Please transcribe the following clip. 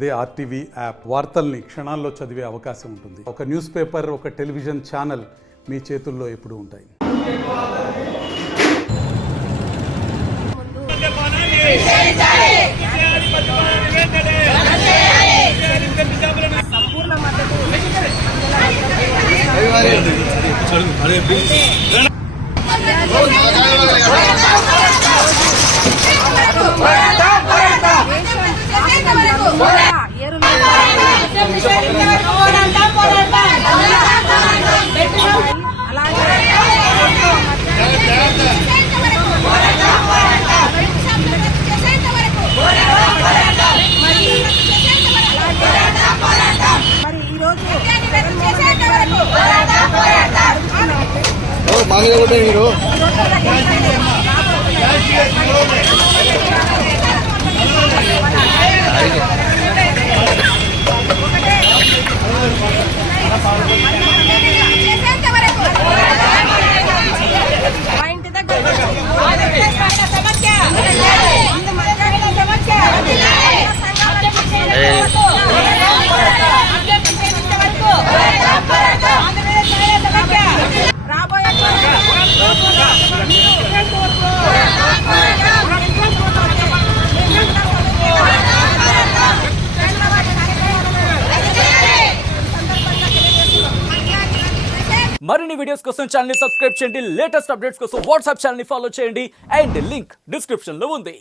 అదే RTV app వార్తల్ని క్షణాల్లో చదివే అవకాశం ఉంటుంది. ఒక న్యూస్ పేపర్, ఒక టెలివిజన్ ఛానల్ మీ చేతుల్లో ఎప్పుడూ ఉంటాయి. మరిన్ని వీడియోస్ కోసం ఛానల్ ని సబ్స్క్రైబ్ చేయండి. లేటెస్ట్ అప్డేట్స్ కోసం వాట్సాప్ ఛానల్ ని ఫాలో చేయండి. అండ్ లింక్ డిస్క్రిప్షన్ లో ఉంది.